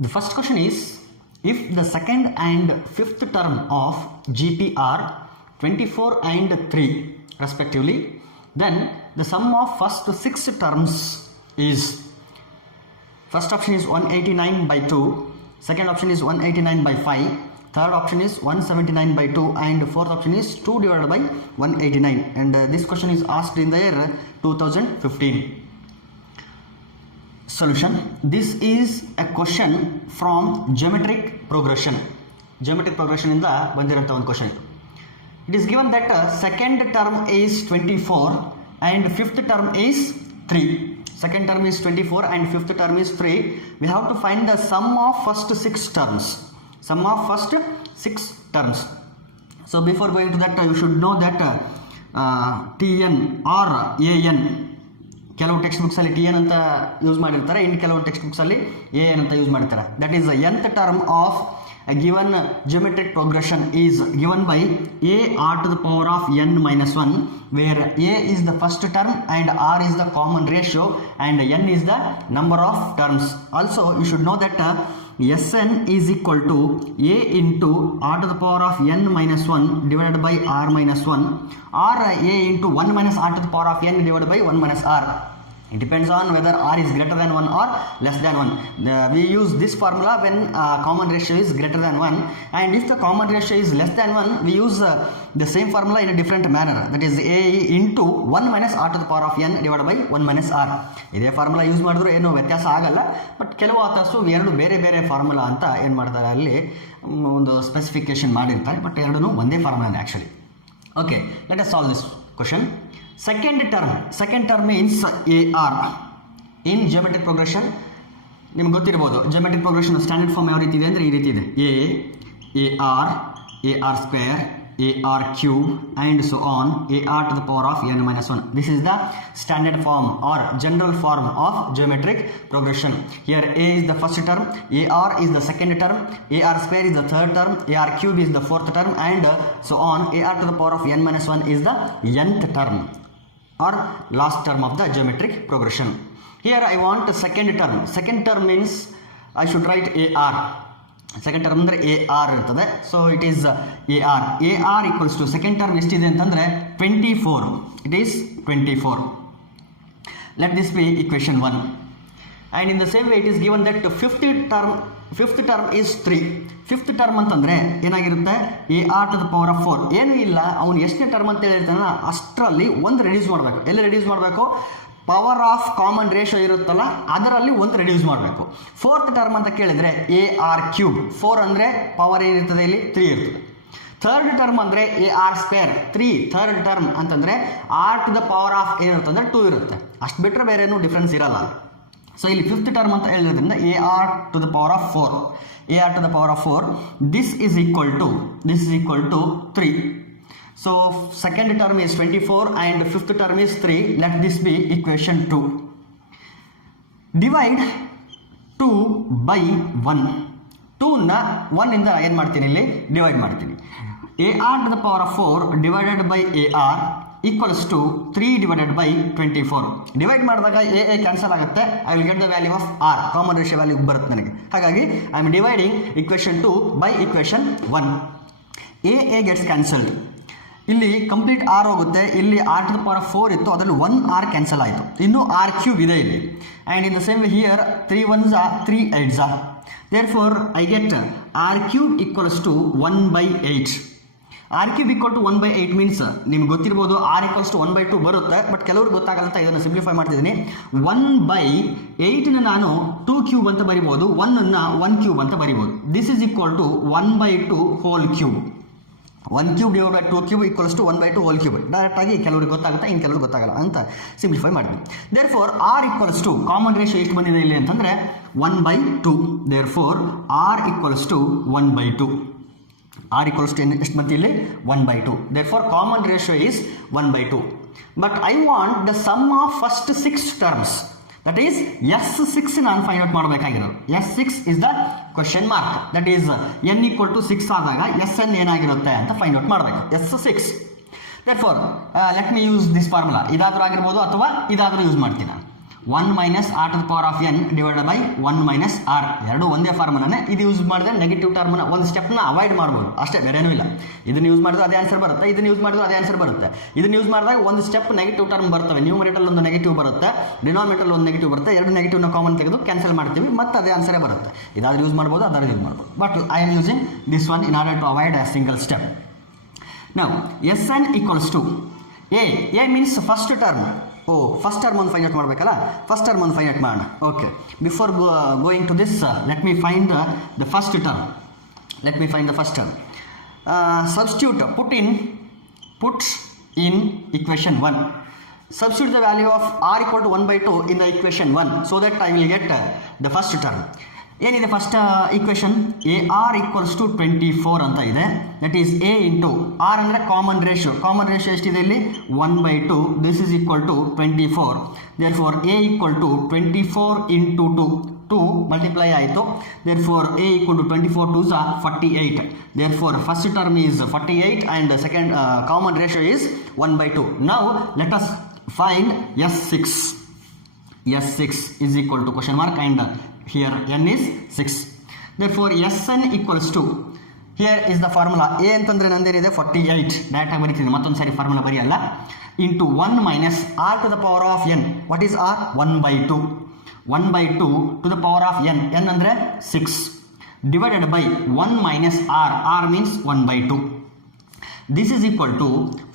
The first question is, if the second and fifth term of GP are 24 and 3 respectively, then the sum of first 6 terms is, first option is 189 by 2, second option is 189 by 5, third option is 179 by 2, and fourth option is 2 divided by 189. And this question is asked in the year 2015. Solution. This is a question from geometric progression. Geometric progression in the ಬಂದಿರುವಂತ ಒಂದು question. It is given that second term is 24 and fifth term is 3. Second term is 24 and fifth term is 3. We have to find the sum of first 6 terms. Sum of first 6 terms. So before going to that, you should know that Tn or An, ಕೆಲವು text books ಅಲ್ಲಿ TN ಅಂತ ಯೂಸ್ ಮಾಡಿರ್ತಾರೆ, ಇನ್ನು ಕೆಲವು text books ಅಲ್ಲಿ AN ಅಂತ ಯೂಸ್ ಮಾಡ್ತಾರೆ. That is nth term of a given geometric progression is given by a r to the power of n minus 1, where a is the first term and r is the common ratio and n is the number of terms. Also you should know that Sn is equal to a into r to the power of n minus 1 divided by r minus 1, or a into 1 minus r to the power of n divided by 1 minus r. It depends on whether r is greater than 1 or less than 1. We use this formula when common ratio is greater than 1, and if the common ratio is less than 1, we use the same formula in a different manner. That is a into 1 minus r to the power of n divided by 1 minus r. ಇದೇ formula use ಮಾಡಿದ್ರು ಏನೂ ವ್ಯತ್ಯಾಸ ಆಗಲ್ಲ, ಬಟ್ ಕೆಲವು ಆಥರ್ಸು ಎರಡು ಬೇರೆ ಬೇರೆ ಫಾರ್ಮುಲಾ ಅಂತ ಏನು ಮಾಡ್ತಾರೆ, ಅಲ್ಲಿ ಒಂದು ಸ್ಪೆಸಿಫಿಕೇಶನ್ ಮಾಡಿರ್ತಾರೆ, ಬಟ್ ಎರಡೂ ಒಂದೇ ಫಾರ್ಮುಲಾ ಇದೆ actually. Okay, let us solve this question. Second term means AR. In geometric progression ನಿಮ್ಗೆ ಗೊತ್ತಿರ್ಬೋದು, geometric progression ಸ್ಟ್ಯಾಂಡರ್ಡ್ ಫಾರ್ಮ್ ಯಾವ ರೀತಿ ಇದೆ ಅಂದರೆ ಈ ರೀತಿ ಇದೆ: AR square, AR cube, and so on, AR to the power of n minus 1. This is the standard form or general form of geometric progression. Here A is the first term, AR is the second term, AR square is the third term, AR cube is the fourth term, and so on, AR to the power of n minus 1 is the nth term or last term of the geometric progression. Here I want the second term. Second term means I should write AR. Second term ಅಂದರೆ AR ಇರ್ತದೆ. So it is AR equals to second term ಎಷ್ಟಿದೆ ಅಂತಂದರೆ 24. It is 24. Let this be equation 1. And in the same way it is given that fifth term is 3. Fifth term ಅಂತಂದರೆ ಏನಾಗಿರುತ್ತೆ, AR to the power of 4. ಏನೂ ಇಲ್ಲ, ಅವನು ಎಷ್ಟನೇ ಟರ್ಮ್ ಅಂತ ಹೇಳಿರ್ತಾನೆ ಅಷ್ಟರಲ್ಲಿ ಒಂದು ರೆಡ್ಯೂಸ್ ಮಾಡಬೇಕು. ಎಲ್ಲಿ ರೆಡ್ಯೂಸ್ ಮಾಡಬೇಕು? ಪವರ್ ಆಫ್ ಕಾಮನ್ ರೇಷಿಯೋ ಇರುತ್ತಲ್ಲ ಅದರಲ್ಲಿ ಒಂದು ರೆಡ್ಯೂಸ್ ಮಾಡಬೇಕು. ಫೋರ್ತ್ ಟರ್ಮ್ ಅಂತ ಕೇಳಿದರೆ AR ಕ್ಯೂಬ್. 4 ಅಂದರೆ ಪವರ್ ಏನಿರ್ತದೆ, ಇಲ್ಲಿ 3 ಇರ್ತದೆ. ಥರ್ಡ್ ಟರ್ಮ್ ಅಂದರೆ AR ಸ್ಕ್ವೇರ್ 3. ಥರ್ಡ್ ಟರ್ಮ್ ಅಂತಂದರೆ R to the power of ಏನಿರುತ್ತೆ ಅಂದರೆ 2 ಇರುತ್ತೆ. ಅಷ್ಟು ಬಿಟ್ಟರೆ ಬೇರೆ ಏನೂ ಡಿಫ್ರೆನ್ಸ್ ಇರಲ್ಲ. ಸೊ ಇಲ್ಲಿ ಫಿಫ್ತ್ ಟರ್ಮ್ ಅಂತ ಹೇಳಿದ್ರಿಂದ AR to the power of 4. AR to the power of 4. This is equal to 3. So second term is 24 and fifth term is 3. Let this be equation 2. Divide 2 by 1. 2 ನ 1 ಇಂದ ಏನು ಮಾಡ್ತೀನಿ, ಇಲ್ಲಿ ಡಿವೈಡ್ ಮಾಡ್ತೀನಿ. AR to the power of 4 divided by AR equals to 3 divided by 24. ಡಿವೈಡ್ ಮಾಡಿದಾಗ A cancel ಆಗುತ್ತೆ. I will get the value of R, common ratio value ಬರುತ್ತೆ ನನಗೆ. ಹಾಗಾಗಿ I am dividing equation 2 by equation 1. A gets cancelled. ಇಲ್ಲಿ complete R ಹೋಗುತ್ತೆ. ಇಲ್ಲಿ R to the power of 4 ಇತ್ತು, ಅದರಲ್ಲಿ 1 R ಕ್ಯಾನ್ಸಲ್ ಆಯಿತು. ಇನ್ನೂ R ಕ್ಯೂಬ್ ಇದೆ ಇಲ್ಲಿ. And in the same way here 3 1s are 3 8s are. Therefore I get R cube equals to 1 by 8. R cube equal to 1 by 8 means ನಿಮ್ಗೆ ಗೊತ್ತಿರ್ಬೋದು R equals to 1 by 2 ಬರುತ್ತೆ, ಬಟ್ ಕೆಲವ್ರಿಗೆ ಗೊತ್ತಾಗಲ್ಲ ಅಂತ ಇದನ್ನು ಸಿಂಪ್ಲಿಫೈ ಮಾಡ್ತಿದ್ದೀನಿ. 1 by 8ನ ನಾನು 2 ಕ್ಯೂಬ್ ಅಂತ ಬರಿಬೋದು, 1ನ್ನು 1 ಕ್ಯೂಬ್ ಅಂತ ಬರಿಬೋದು. This is equal to 1 by 2 whole cube. 1 cube divide by 2 cube equals to 1 by 2 whole cube. ಡೈರೆಕ್ಟಾಗಿ ಕೆಲವ್ರಿಗೆ ಗೊತ್ತಾಗುತ್ತೆ, ಇನ್ನು ಕೆಲವ್ರಿಗೆ ಗೊತ್ತಾಗಲ್ಲ ಅಂತ ಸಿಂಪ್ಲಿಫೈ ಮಾಡ್ತೀನಿ. Therefore R equals to common ratio ಎಷ್ಟು ಬಂದಿದೆ ಇಲ್ಲಿ ಅಂತಂದರೆ 1 by 2. Therefore R equals to 1 by 2. R equals to ಎಷ್ಟು ಬಂತು ಇಲ್ಲಿ 1 by 2. Therefore common ratio is 1 by 2. But I want the sum of first 6 terms. That is S6 ನಾನು find out ಮಾಡಬೇಕಾಗಿರೋದು. S6 is the question mark. That is n equal to 6 ಆದಾಗ Sn ಏನಾಗಿರುತ್ತೆ ಅಂತ find out ಮಾಡಬೇಕು. S6. Therefore let me use this formula. ಇದಾದರೂ ಆಗಿರ್ಬೋದು ಅಥವಾ ಇದಾದರೂ ಯೂಸ್ ಮಾಡ್ತೀನಿ ನಾನು. 1 minus r to the power of n divided by 1 minus r. ಎರಡು ಒಂದೇ ಫಾರ್ಮುಲಾನೇ. ಇದು ಯೂಸ್ ಮಾಡಿದ್ರೆ ನೆಗೆಟಿವ್ ಟರ್ಮ್ನ ಒಂದು ಸ್ಟೆಪ್ನ ಅವಾಯ್ಡ್ ಮಾಡ್ಬೋದು ಅಷ್ಟೇ, ಬೇರೇನೂ ಇಲ್ಲ. ಇದನ್ನು ಯೂಸ್ ಮಾಡಿದ್ರೆ ಅದೇ ಆನ್ಸರ್ ಬರುತ್ತೆ, ಇದನ್ನು ಯೂಸ್ ಮಾಡಿದ್ರೆ ಅದೇ ಆನ್ಸರ್ ಬರುತ್ತೆ. ಇದನ್ನು ಯೂಸ್ ಮಾಡಿದಾಗ ಒಂದು ಸ್ಟೆಪ್ ನೆಗೆಟಿವ್ ಟರ್ಮ್ ಬರ್ತವೆ. ನ್ಯೂಮರೇಟರ್ ಒಂದು ನೆಗೆಟಿವ್ ಬರುತ್ತೆ, ಡಿನಾಮಿನೇಟರ್ ಒಂದು ನೆಗೆಟಿವ್ ಬರುತ್ತೆ. ಎರಡು ನೆಗೆಟಿವ್ನ ಕಾಮನ್ ತೆಗೆದು ಕ್ಯಾನ್ಸಲ್ ಮಾಡ್ತೀವಿ, ಮತ್ತೆ ಅದೇ ಆನ್ಸರೇ ಬರುತ್ತೆ. ಇದಾದ್ರೂ ಯೂಸ್ ಮಾಡ್ಬೋದು, ಅದಾದ್ರೂ ಯೂಸ್ ಮಾಡ್ಬೋದು. But I am using this one in order to avoid a single step. Now Sn equals to A means first term. First term ಒಂದು ಫೈಂಡ್ ಔಟ್ ಮಾಡಬೇಕಲ್ಲ, ಫಸ್ಟ್ ಟರ್ಮ್ ಒಂದು ಫೈಂಡ್ ಔಟ್ ಮಾಡೋಣ. Okay, before going to this let me find the first term. Substitute, put in equation 1. Substitute the value of r equal to 1/2 in the equation 1 so that I will get the first term. ಏನಿದೆ first equation? AR equals to 24 ಅಂತ ಇದೆ. That is A into r ಅಂದರೆ common ratio ಎಷ್ಟಿದೆ ಇಲ್ಲಿ? 1/2. This is equal to 24. Therefore A equal to 24 into 2 multiply ಆಯಿತು. Therefore A equal to 24 2s 48. Therefore first term is 48 and second common ratio is 1/2. Now let us find S6. S6 is equal to question mark and here n is 6. Therefore Sn equals to, here is the formula. A ಅಂತಂದ್ರೆ ನಂದೇನಿದೆ 48, ಡೈರೆಕ್ಟ್ ಆಗಿ ಬರೀತೀನಿ, ಮತ್ತೊಂದು ಸಾರಿ formula ಬರೆಯಲ್ಲ. Into 1 minus r to the power of n. What is r? 1/2. 1/2 to the power of n. N ಅಂದರೆ 6 divided by 1 minus r. R means 1/2. This is equal to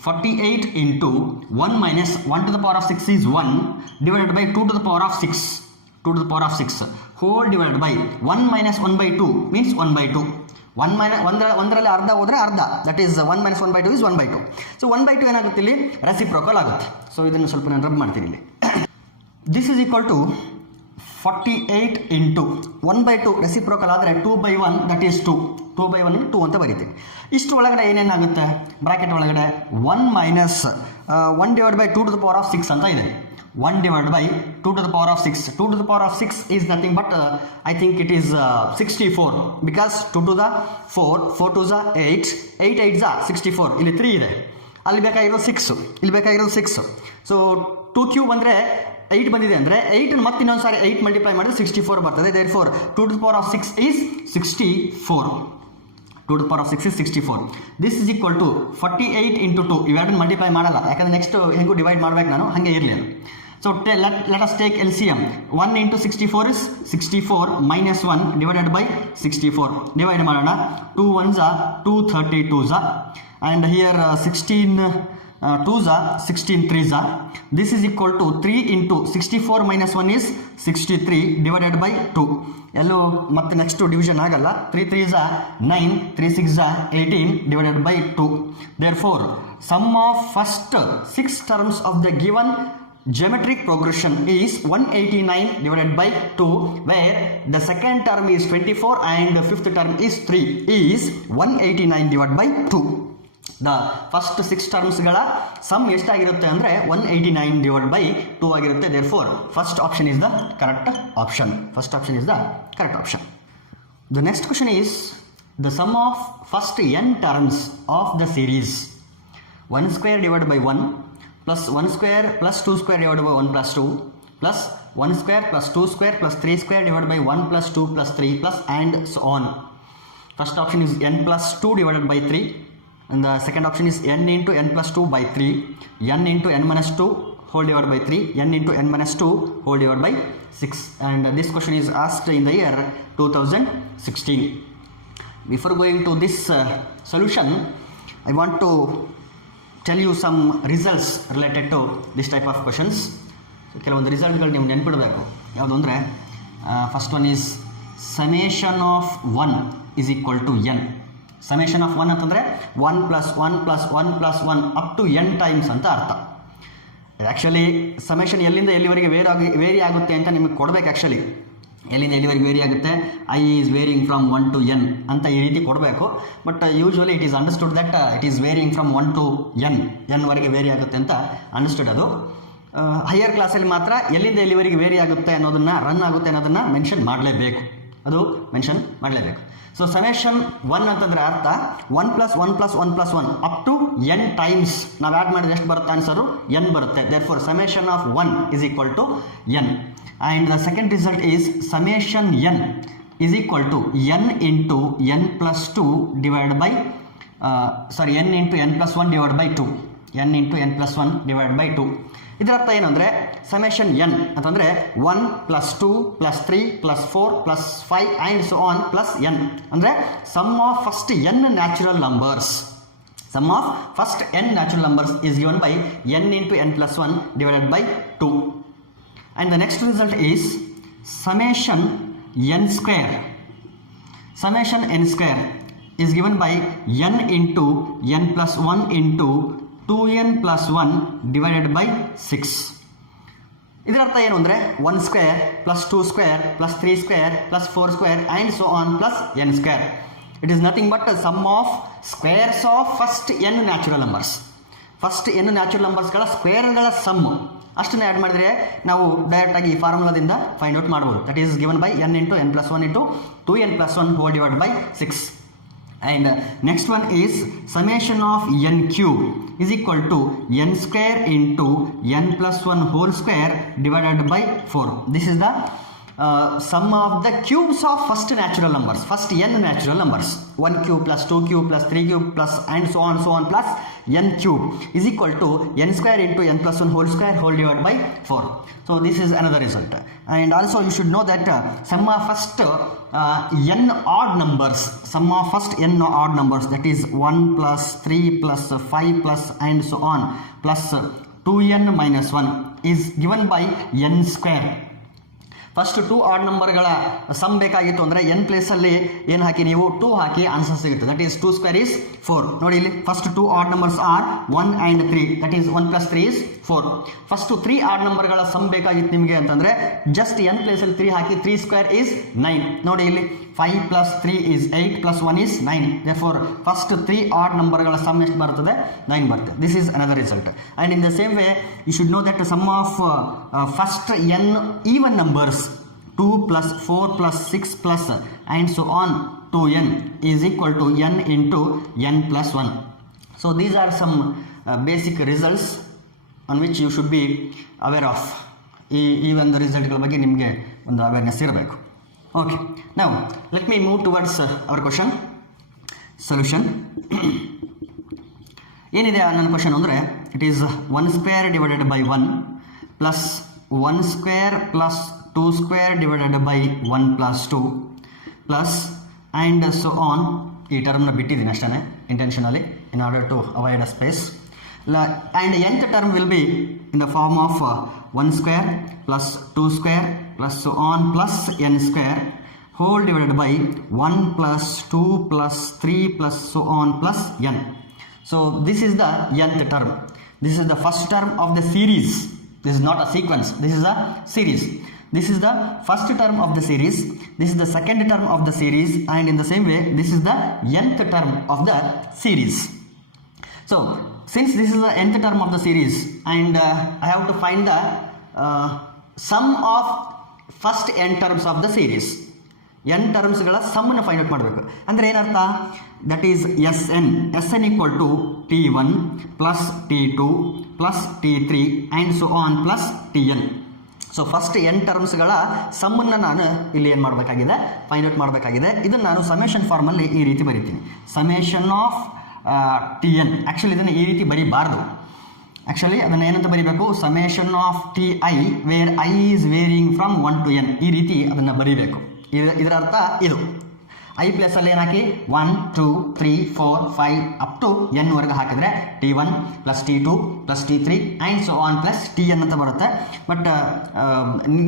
48 into 1 minus 1 to the power of 6 is 1 divided by 2 to the power of 6. 2 to the power of 6 whole divided by 1 minus 1/2 means 1/2. 1 minus 1ರಲ್ಲಿ ಅರ್ಧ ಹೋದರೆ ಅರ್ಧ, that is 1 minus 1/2 is 1/2. ಸೊ 1/2 ಏನಾಗುತ್ತೆ ಇಲ್ಲಿ? ರೆಸಿಪ್ರೋಕಲ್ ಆಗುತ್ತೆ. ಸೊ ಇದನ್ನು ಸ್ವಲ್ಪ ನಾನು ರಬ್ ಮಾಡ್ತೀನಿ ಇಲ್ಲಿ. This is equal to 48 into 1/2 reciprocal ಆದರೆ 2/1 ದಟ್ ಈಸ್ 2. 2/1 2 ಅಂತ ಬರೀತೀನಿ. ಇಷ್ಟು ಒಳಗಡೆ ಏನೇನಾಗುತ್ತೆ? ಬ್ರಾಕೆಟ್ ಒಳಗಡೆ 1 minus 1 divide by 2 to the power of 6 ಅಂತ ಇದೆ. 1 divided by 2 to the power of 6. 2 to the power of 6 is nothing but I think it is 64 because 2 to the 4, 4 to the 8, 8 8s are 64. ಇಲ್ಲಿ 3 ಇದೆ, ಅಲ್ಲಿ ಬೇಕಾಗಿರೋದು 6, ಇಲ್ಲಿ ಬೇಕಾಗಿರೋದು 6. ಸೊ 2 ಕ್ಯೂಬ್ ಅಂದರೆ 8 ಬಂದಿದೆ ಅಂದರೆ 8 ಮತ್ತೆ ಇನ್ನೊಂದು ಸಾರಿ 8 ಮಲ್ಟಿಪ್ಲೈ ಮಾಡಿದ್ರೆ 64 ಬರ್ತದೆ. ದೇರ್ಫೋರ್ 2 to the power of 6 is 64. 2 to the power of 6 is 64. This is equal to 48 into 2. ಇವೆರಡನ್ನು ಮಲ್ಟಿಪ್ಲೈ ಮಾಡಲ್ಲ, ಯಾಕಂದರೆ ನೆಕ್ಸ್ಟ್ ಹೆಂಗೂ ಡಿವೈಡ್ ಮಾಡ್ಬೇಕು ನಾನು, ಹಾಗೆ ಇರಲಿ ಅದು. So let us take LCM. 1 into 64 is 64 minus 1 divided by 64. Divide ಮಾಡೋಣ. 2 1s are 2 32s are, and here 16 2s are 16 3s are. This is equal to 3 into 64 minus 1 is 63 divided by 2. ಎಲ್ಲೋ ಮತ್ತೆ ನೆಕ್ಸ್ಟ್ ಡಿವಿಷನ್ ಆಗಲ್ಲ. 3 3s are 9, 3 6s are 18 divided by 2. Therefore sum of first 6 terms of the given geometric progression is 189 divided by 2, where the second term is 24 and the fifth term is 3 is 189 divided by 2. The first 6 terms ಗಳ sum ಎಷ್ಟಾಗಿರುತ್ತೆ ಅಂದರೆ 189 divided by 2 ಆಗಿರುತ್ತೆ. Therefore first option is the correct option. First option is the correct option. The next question is the sum of first n terms of the series 1 square divided by 1 plus 1 square plus 2 square divided by 1 plus 2 plus 1 square plus 2 square plus 3 square divided by 1 plus 2 plus 3 plus and so on. First option is n plus 2 divided by 3 and the second option is n into n plus 2 by 3, n into n minus 2 whole divided by 3, n into n minus 2 whole divided by 6. And this question is asked in the year 2016. Before going to this solution, I want to tell you some results related to this type of questions. ಕೆಲವೊಂದು ರಿಸಲ್ಟ್ಗಳು ನೀವು ನೆನ್ಪಿಡಬೇಕು. ಯಾವುದು ಅಂದರೆ first one is summation of 1 is equal to n. Summation of 1 ಅಂತಂದರೆ 1 plus 1 plus 1 plus 1 up to n times ಅಂತ ಅರ್ಥ. Actually summation ಎಲ್ಲಿಂದ ಎಲ್ಲಿವರೆಗೆ ವೇರಿ ಆಗುತ್ತೆ ಅಂತ ನಿಮಗೆ ಕೊಡಬೇಕು. ಆ್ಯಕ್ಚುಲಿ ಎಲ್ಲಿಂದ ಎಲ್ಲಿವರೆಗೆ ವೇರಿ ಆಗುತ್ತೆ, I is varying from 1 to n ಅಂತ ಈ ರೀತಿ ಕೊಡಬೇಕು. But usually it is understood that it is varying from 1 to n ವರೆಗೆ ವೇರಿ ಆಗುತ್ತೆ ಅಂತ ಅಂಡರ್ಸ್ಟುಡ್. ಅದು ಹೈಯರ್ ಕ್ಲಾಸಲ್ಲಿ ಮಾತ್ರ ಎಲ್ಲಿಂದ ಎಲ್ಲಿವರೆಗೆ ವೇರಿ ಆಗುತ್ತೆ ಅನ್ನೋದನ್ನು, ರನ್ ಆಗುತ್ತೆ ಅನ್ನೋದನ್ನು ಮೆನ್ಷನ್ ಮಾಡಲೇಬೇಕು. ಅದು ಮೆನ್ಷನ್ ಮಾಡಲೇಬೇಕು. ಸೊ ಸಮೇಷನ್ 1 ಅಂತಂದರೆ ಅರ್ಥ 1 + 1 + 1 + 1 ಅಪ್ ಟು n ಟೈಮ್ಸ್ ನಾವು ಆ್ಯಡ್ ಮಾಡಿದ್ರೆ ಎಷ್ಟು ಬರುತ್ತೆ ಆನ್ಸರು n ಬರುತ್ತೆ. Therefore summation of 1 is equal to n. And the second result is summation n is equal to n into n plus 2 divided by n into n plus 1 divided by 2. n into n plus 1 divided by 2. ಇದರ ಅರ್ಥ ಏನು ಅಂದರೆ summation n ಅಂತಂದರೆ 1 + 2 + 3 + 4 + 5 and so on plus n ಅಂದರೆ sum of first n natural numbers. Sum of first n natural numbers is given by n into n plus 1 divided by 2. And the next result is summation n square. Summation n square is given by n into n plus 1 into 2n plus 1 divided by 6. ಇದರ ಅರ್ಥ ಏನು ಅಂದರೆ 1 square plus 2 square plus 3 square plus 4 square and so on plus n square. It is nothing but a sum of squares of first n natural numbers. First n natural ನಂಬರ್ಸ್ಗಳ ಸ್ಕ್ವೇರ್ಗಳ sum ಅಷ್ಟನ್ನು add ಮಾಡಿದರೆ ನಾವು ಡೈರೆಕ್ಟಾಗಿ ಈ ಫಾರ್ಮುಲಾದಿಂದ find out ಮಾಡ್ಬೋದು. That is given by n into n plus 1 into 2n plus 1 whole divided by 6. And next one is summation of n cube is equal to n square into n plus 1 whole square divided by 4. This is the sum of the cubes of first natural numbers, first n natural numbers. 1 cube plus 2 cube plus 3 cube plus and so on plus n cube is equal to n square into n plus 1 whole square whole divided by 4. So this is another result. And also you should know that sum of first n odd numbers, sum of first n odd numbers, that is 1 plus 3 plus 5 plus and so on plus 2n minus 1 is given by n square. First 2 odd ನಂಬರ್ಗಳ sum ಬೇಕಾಗಿತ್ತು ಅಂದರೆ n ಪ್ಲೇಸಲ್ಲಿ ಏನು ಹಾಕಿ ನೀವು 2 ಹಾಕಿ answer ಸಿಗುತ್ತೆ. That is 2 square is 4. ನೋಡಿ ಇಲ್ಲಿ first 2 odd numbers are 1 and 3, that is 1 + 3 is 4. First 3 odd ನಂಬರ್ಗಳ ಸಮ್ ಬೇಕಾಗಿತ್ತು ನಿಮಗೆ ಅಂತಂದರೆ ಜಸ್ಟ್ n ಪ್ಲೇಸಲ್ಲಿ 3 ಹಾಕಿ 3 ಸ್ಕ್ವೇರ್ ಈಸ್ 9. ನೋಡಿ ಇಲ್ಲಿ 5 + 3 is 8 + 1 is 9. Therefore first 3 odd numberಗಳ ಸಮ್ ಎಷ್ಟು ಬರ್ತದೆ 9 ಬರುತ್ತೆ. This is another result. And in the same way you should know that the sum of first n even numbers 2 + 4 + 6 plus and so on 2n is equal to n into n plus 1. So these are some basic results on which you should be aware of. ಈ ಒಂದು ರಿಸಲ್ಟ್ಗಳ ಬಗ್ಗೆ ನಿಮಗೆ ಒಂದು ಅವೇರ್ನೆಸ್ ಇರಬೇಕು. Okay, now let me move towards our question solution. ಏನಿದೆ ನನ್ನ ಕ್ವಶನ್ ಅಂದರೆ it is 1 square divided by 1 plus 1 square plus 2 square divided by 1 plus 2 plus and so on. ಈ ಟರ್ಮ್ನ ಬಿಟ್ಟಿದ್ದೀನಿ ಅಷ್ಟೇ intentionally in order to avoid a space. And nth term will be in the form of 1 square plus 2 square plus so on plus n square whole divided by 1 plus 2 plus 3 plus so on plus n. So this is the nth term. This is the first term of the series. This is not a sequence. This is a series. This is the first term of the series. This is the second term of the series. And in the same way, this is the nth term of the series. So since this is the nth term of the series and I have to find the sum of first n terms of the series. n ಟರ್ಮ್ಸ್ಗಳ ಸಮ್ಮನ್ನು find out ಮಾಡಬೇಕು. ಅಂದರೆ ಏನರ್ಥ, that is S n equal to T1 plus T2 plus T3 and so on plus Tn. So first n ಟರ್ಮ್ಸ್ಗಳ ಸಮ್ಮನ್ನು ನಾನು ಇಲ್ಲಿ ಏನು ಮಾಡಬೇಕಾಗಿದೆ, ಫೈಂಡ್ ಔಟ್ ಮಾಡಬೇಕಾಗಿದೆ. ಇದನ್ನು ನಾನು ಸಮೇಷನ್ ಫಾರ್ಮಲ್ಲಿ ಈ ರೀತಿ ಬರೀತೀನಿ, ಸಮೇಷನ್ ಆಫ್ Tn. ಆ್ಯಕ್ಚುಲಿ ಇದನ್ನು ಈ ರೀತಿ ಬರೀಬಾರ್ದು. ಆ್ಯಕ್ಚುಲಿ ಅದನ್ನು ಏನಂತ ಬರೀಬೇಕು, summation of Ti where I is varying from 1 to n, ಈ ರೀತಿ ಅದನ್ನು ಬರೀಬೇಕು. ಇದರ ಅರ್ಥ ಇದು. I ಪ್ಲೇಸಲ್ಲಿ ಏನು ಹಾಕಿ 1 2 3 4 5 ಅಪ್ ಟು n ವರೆಗೆ ಹಾಕಿದರೆ T1 plus T2 plus T3 and so on plus Tn ಅಂತ ಬರುತ್ತೆ. ಬಟ್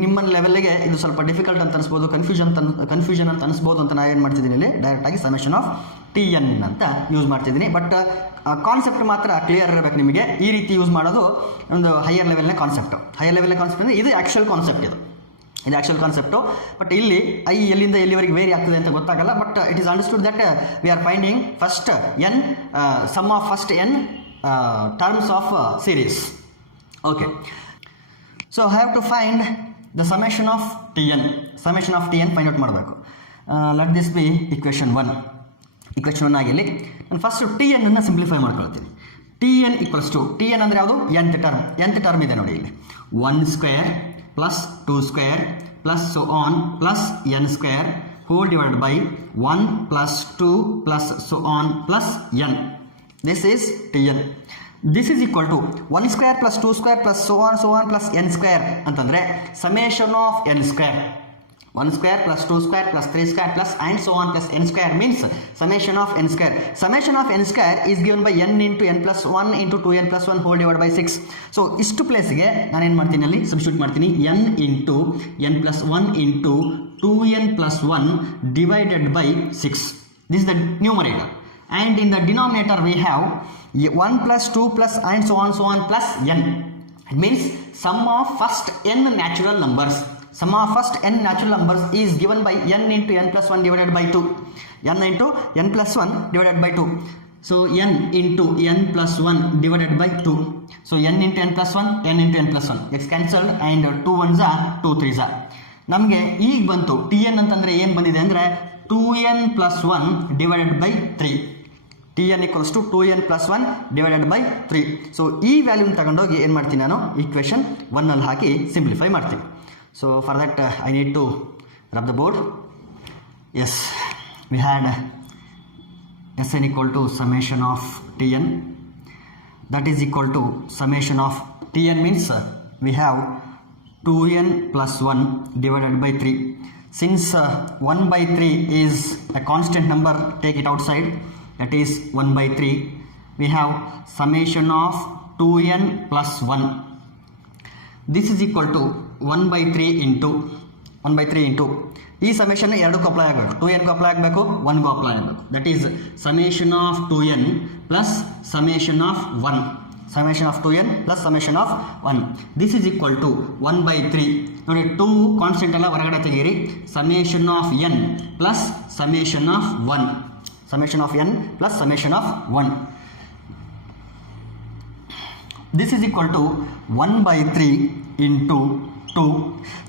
ನಿಮ್ಮ ಲೆವೆಲ್ಗೆ ಇದು ಸ್ವಲ್ಪ ಡಿಫಿಕಲ್ಟ್ ಅಂತ ಅನಿಸ್ಬೋದು, ಕನ್ಫ್ಯೂಷನ್ ಅಂತ ಅನಿಸ್ಬೋದು ಅಂತ ನಾನು ಏನು ಮಾಡ್ತಿದ್ದೀನಿ, ಇಲ್ಲಿ ಡೈರೆಕ್ಟಾಗಿ ಸಮೇಷನ್ ಆಫ್ Tn ಅಂತ ಯೂಸ್ ಮಾಡ್ತಿದ್ದೀನಿ. ಬಟ್ ಕಾನ್ಸೆಪ್ಟ್ ಮಾತ್ರ ಕ್ಲಿಯರ್ ಇರಬೇಕು ನಿಮಗೆ. ಈ ರೀತಿ ಯೂಸ್ ಮಾಡೋದು ಒಂದು ಹೈಯರ್ ಲೆವೆಲ್ನ ಕಾನ್ಸೆಪ್ಟು. ಹೈಯರ್ ಲೆವೆಲ್ನ ಕಾನ್ಸೆಪ್ಟ್ ಅಂದರೆ ಇದು ಆ್ಯಕ್ಚುಯಲ್ ಕಾನ್ಸೆಪ್ಟ್, ಇದು ಆ್ಯಕ್ಚುಯಲ್ ಕಾನ್ಸೆಪ್ಟು. ಬಟ್ ಇಲ್ಲಿ ಐ ಎಲ್ಲಿಂದ ಎಲ್ಲಿವರೆಗೆ ವೇರಿ ಆಗ್ತದೆ ಅಂತ ಗೊತ್ತಾಗಲ್ಲ. But it is understood that we are finding first n sum of first n terms of series. Okay, so I have to find the summation of Tn. Summation of Tn find out ಮಾಡಬೇಕು. Let this be equation 1. Equation 1 ಆಗಿಲ್ಲಿ ನಾನು first T n simplify ಮಾಡ್ಕೊಳ್ತೀನಿ. T n equals to T n ಅಂದರೆ ಯಾವುದು nth term ಇದೆ ನೋಡಿ ಇಲ್ಲಿ 1 square plus 2 square plus so on plus n square whole divided by 1 plus 2 plus so on plus n. This is Tn. This is equal to 1 square plus 2 square plus so on plus n square ಅಂತಂದ್ರೆ summation of n square. 1 square plus 2 square plus 3 square plus and so on plus n square means summation of n square. Summation of n square is given by n into n plus 1 into 2n plus 1 whole divided by 6. So ಇಷ್ಟು ಪ್ಲೇಸ್ಗೆ ನಾನು ಏನು ಮಾಡ್ತೀನಿ ಅಲ್ಲಿ ಸಬ್ಸ್ಟಿಟ್ಯೂಟ್ ಮಾಡ್ತೀನಿ n into n plus 1 into 2n plus 1 divided by 6. This is the numerator. And in the denominator we have 1 plus 2 plus and so on plus n. It means sum of first n natural numbers. Sum of first n natural numbers is given by n into n plus 1 divided by 2. n into n plus 1 divided by 2. So n into n plus 1 divided by 2. So n into n plus 1, n into n plus 1 gets cancelled and 2 ones are 2 3s are. ನಮಗೆ ಈಗ ಬಂತು T N ಅಂತಂದರೆ ಏನು ಬಂದಿದೆ ಅಂದರೆ 2n plus 1 divided by 3. Tn equals to 2n plus 1 divided by 3. ಸೊ ಈ ವ್ಯಾಲ್ಯೂನ ತಗೊಂಡೋಗಿ ಏನು ಮಾಡ್ತೀನಿ ನಾನು ಇಕ್ವೇಷನ್ 1 ಹಾಕಿ ಸಿಂಪ್ಲಿಫೈ ಮಾಡ್ತೀನಿ. So for that I need to rub the board. Yes, we had Sn equal to summation of Tn, that is equal to summation of Tn means we have 2n plus 1 divided by 3. Since 1 by 3 is a constant number, take it outside, that is 1 by 3. We have summation of 2n plus 1. This is equal to 1 by 3 into ಈ ಸಮೇಷನ್ ಎರಡಕ್ಕೂ ಅಪ್ಲೈ ಆಗಬೇಕು. 2n apply ಆಗಬೇಕು, 1 ಅಪ್ಲೈ ಆಗಬೇಕು. That is summation of 2n plus summation of 1. Summation of 2n plus summation of 1. This is equal to 1 by 3. ನೋಡಿ 2 ಕಾನ್ಸ್ಟೆಂಟ್ ಎಲ್ಲ ಹೊರಗಡೆ ತೆಗೀರಿ. Summation of n plus summation of 1. Summation of n plus summation of 1. This is equal to 1 by 3 into 2.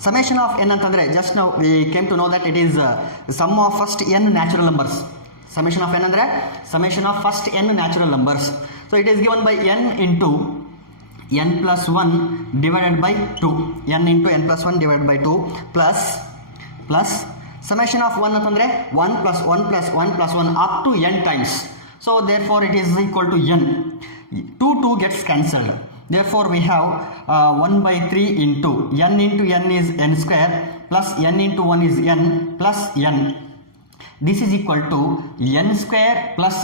Summation of n ಅಂತಂದರೆ just now we came to know that it is sum of first n natural numbers. Summation of n ಅಂದರೆ summation of first n natural numbers. So it is given by n into n plus 1 divided by 2. n into n plus 1 divided by 2 plus summation of 1 ಅಂತಂದರೆ 1 plus 1 plus 1 plus 1 up to n times. So therefore it is equal to n. 2 gets cancelled. Therefore we have 1 by 3 into n is n square plus n into 1 is n plus n. This is equal to n square plus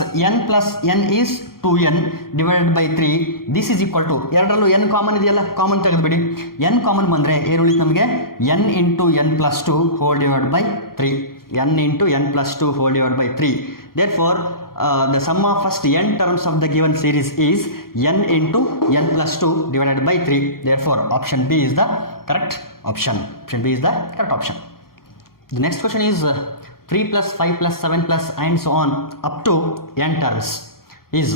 n is 2n divided by 3. This is equal to ಎರಡರಲ್ಲೂ n common ಇದೆಯಲ್ಲ, ಕಾಮನ್ ತೆಗೆದುಬಿಡಿ. n common ಬಂದರೆ ಏನು ಉಳಿತು ನಮಗೆ n into n plus 2 whole divided by 3. n into n plus 2 whole divided by 3. Therefore the sum of first n terms of the given series is n into n plus 2 divided by 3. Therefore option B is the correct option. Option B is the correct option. The next question is 3 plus 5 plus 7 plus and so on up to n terms is,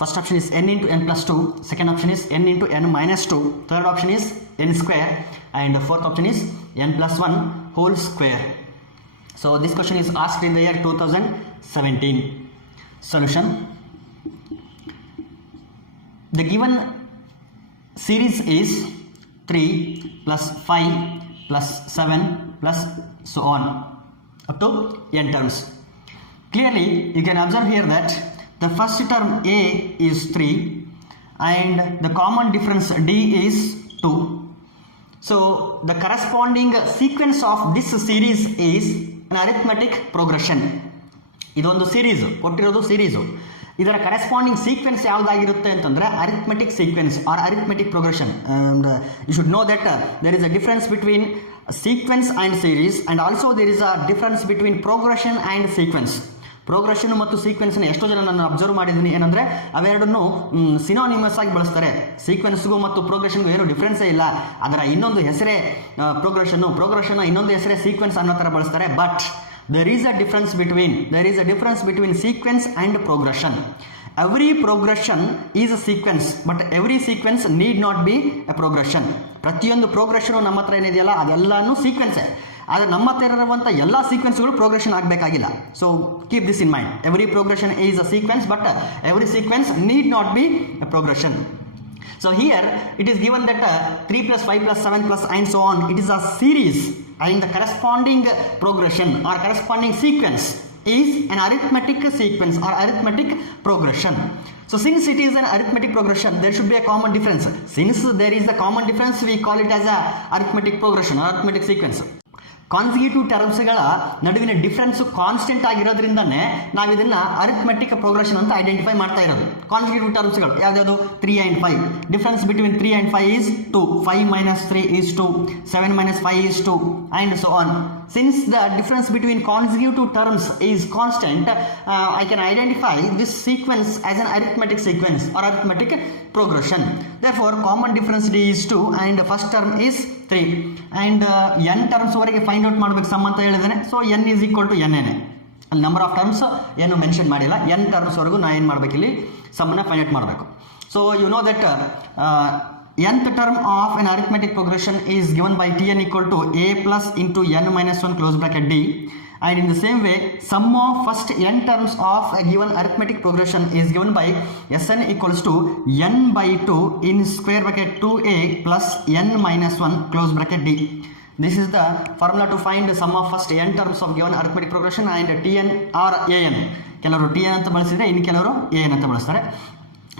first option is n into n plus 2, second option is n into n minus 2, third option is n square, and fourth option is n plus 1 whole square. So this question is asked in the year 2017. Solution: the given series is 3 plus 5 plus 7 plus so on up to n terms. Clearly you can observe here that the first term a is 3 and the common difference d is 2. So the corresponding sequence of this series is an arithmetic progression. ಇದೊಂದು series ಕೊಟ್ಟಿರೋದು series. ಇದರ corresponding sequence ಯಾವುದಾಗಿರುತ್ತೆ ಅಂತಂದರೆ arithmetic sequence or arithmetic progression. And you should know that there is a difference between sequence and series and also there is a difference between progression and sequence. Progression ಮತ್ತು ಸೀಕ್ವೆನ್ಸ್ನ ಎಷ್ಟೋ ಜನ ನಾನು ಅಬ್ಸರ್ವ್ ಮಾಡಿದ್ದೀನಿ, ಏನಂದರೆ ಅವೆರಡನ್ನು ಸಿನೋನಿಮಸ್ ಆಗಿ ಬಳಸ್ತಾರೆ. ಸೀಕ್ವೆನ್ಸ್ಗೂ ಮತ್ತು ಪ್ರೋಗ್ರೆಷನ್ಗೂ ಏನು ಡಿಫ್ರೆನ್ಸೇ ಇಲ್ಲ, ಅದರ ಇನ್ನೊಂದು ಹೆಸರೇ ಪ್ರೋಗ್ರೆಷನ್ನ ಇನ್ನೊಂದು ಹೆಸರೇ ಸೀಕ್ವೆನ್ಸ್ ಅನ್ನೋ ಥರ ಬಳಸ್ತಾರೆ. But there is a difference between sequence and progression. Every progression is a sequence, but every sequence need not be a progression. ಪ್ರತಿಯೊಂದು ಪ್ರೋಗ್ರೆಷನ್ ನಮ್ಮ ಹತ್ರ ಏನಿದೆಯಲ್ಲ ಅದೆಲ್ಲನೂ ಸೀಕ್ವೆನ್ಸೇ. ಆದರೆ ನಮ್ಮ ಹತ್ರ ಇರುವಂಥ ಎಲ್ಲ ಸೀಕ್ವೆನ್ಸ್ಗಳು ಪ್ರೋಗ್ರೆಷನ್ ಆಗಬೇಕಾಗಿಲ್ಲ. So keep this in mind. Every progression is a sequence, but every sequence need not be a progression. So here it is given that 3 plus 5 plus 7 plus and so on, it is a series, and the corresponding progression or corresponding sequence is an arithmetic sequence or arithmetic progression. So since it is an arithmetic progression, there should be a common difference. Since there is a common difference, we call it as a arithmetic progression or arithmetic sequence. Consecutive ಟರ್ಮ್ಸ್ಗಳ ನಡುವಿನ difference constant ಆಗಿರೋದ್ರಿಂದನೇ ನಾವು ಇದನ್ನು arithmetic progression ಅಂತ ಐಡೆಂಟಿಫೈ ಮಾಡ್ತಾ ಇರೋದು. ಕಾನ್ಸಿಕ್ಯೂಟಿವ್ ಟರ್ಮ್ಸ್ಗಳು ಯಾವ್ಯಾವುದು? 3 and 5. ಡಿಫ್ರೆನ್ಸ್ ಬಿಟ್ವೀನ್ 3 and 5 is 2. 5 minus 3 is 2. 7 minus 5 is 2, and so on. Since the difference between consecutive terms is constant, I can identify this sequence as an arithmetic sequence or arithmetic progression. Therefore, common difference D is 2 and first term is 3. And n terms ವರೆಗೆ find out ಮಾಡಬೇಕು sum ಅಂತ ಹೇಳಿದ್ದೇನೆ. So n is equal to n ಏನೆ. ಅಲ್ಲಿ number of terms ಏನು mention ಮಾಡಿಲ್ಲ. n terms ವರೆಗೂ ನಾ ಏನು ಮಾಡಬೇಕು, ಇಲ್ಲಿ ಸಮ್ಮನ್ನ ಫೈಂಡ್ ಔಟ್ ಮಾಡಬೇಕು. So you know that nth term of an arithmetic progression is given by Tn equal to a plus into n minus 1 close bracket d, and in the same way sum of first n terms of a given arithmetic progression is given by Sn equals to n by 2 in square bracket 2a plus n minus 1 close bracket d. This is the formula to find the sum of first n terms of given arithmetic progression, and Tn or an. ಕೆಲವರು Tn ಅಂತ ಬಳಸಿದರೆ ಇನ್ನು ಕೆಲವರು an ಅಂತ ಬಳಸ್ತಾರೆ.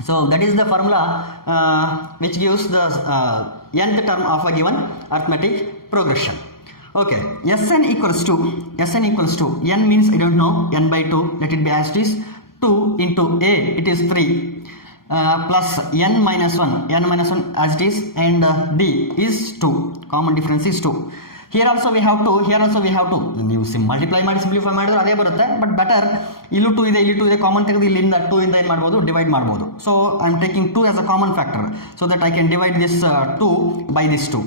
So that is the formula which gives the nth term of a given arithmetic progression. Okay, Sn equals to n means I don't know, n by 2, let it be as it is. 2 into a, it is 3, plus n minus 1 as it is, and d is 2. Common difference is 2. Here also we have to ನೀವು ಮಲ್ಟಿಪ್ಲೈ ಮಾಡಿ ಸಿಂಪ್ಲಿಫೈ ಮಾಡಿದ್ರೆ ಅದೇ ಬರುತ್ತೆ. But better ಇಲ್ಲೂ 2 ಇದೆ, ಕಾಮನ್ ತೆಗೆದು ಇಲ್ಲಿಂದ 2 ಇಂದ ಏನು ಮಾಡ್ಬೋದು, ಡಿವೈಡ್ ಮಾಡ್ಬೋದು. So I am taking 2 as a common factor so that I can divide this 2 by this 2.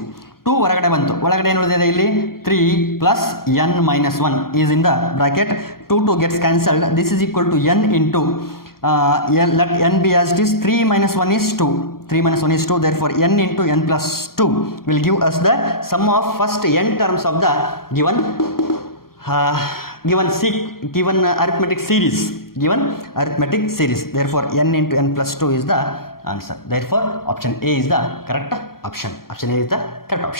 2 ಹೊರಗಡೆ ಬಂತು, ಒಳಗಡೆ ಏನು ಉಳಿದಿದೆ ಇಲ್ಲಿ 3 plus n minus 1 is in the bracket. 2 gets cancelled. This is equal to n into let n be as it is. 3 minus 1 is 2. 3 minus 1 is 2. Therefore, n into n plus 2 will give us the sum of first n terms of the given arithmetic series. Therefore, n into n plus 2 is the answer. Therefore, option A is the correct option. Option A is the correct option.